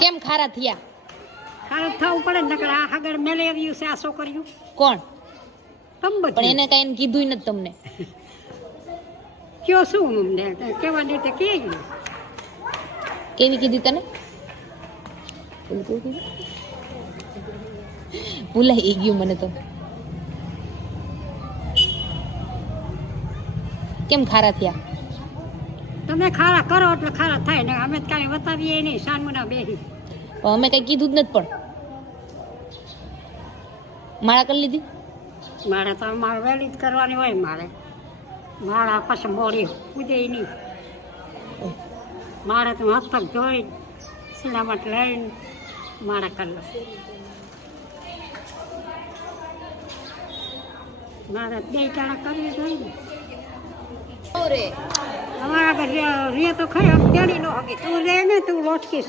કેમ ખારા થયા? ખારા થવું પડે ને નકર આ આગળ મેલે આવ્યું છે આ છોકરીયું કોણ? તમ પણ એને કઈ કીધું નથી તમને. કયો શું અમને કેવા રીતે કે કેવી કીધી તને? ભૂલાઈ ગયું મને તો. કેમ ખારા થયા? તમે ખારા કરો એટલે ખારા થાય ને અમે તો કાંઈ બતાવીએ નહીં સાનમુના બેહી. અમે કઈ કીધું જ નથી પણ. માળા કરી લીધી? મારે તો મારે વહેલી જ કરવાની હોય મારે. મારા પાછા મોડી પૂજે નહીં. મારે તો હાથ પગ ધોઈ સિલામટ લઈને માળા કરી મારે બે ટાણા કરવી જોઈએ ને. આગળ રે તો ખરી તેડી નો હકી તું રે ને તું લોટકી છો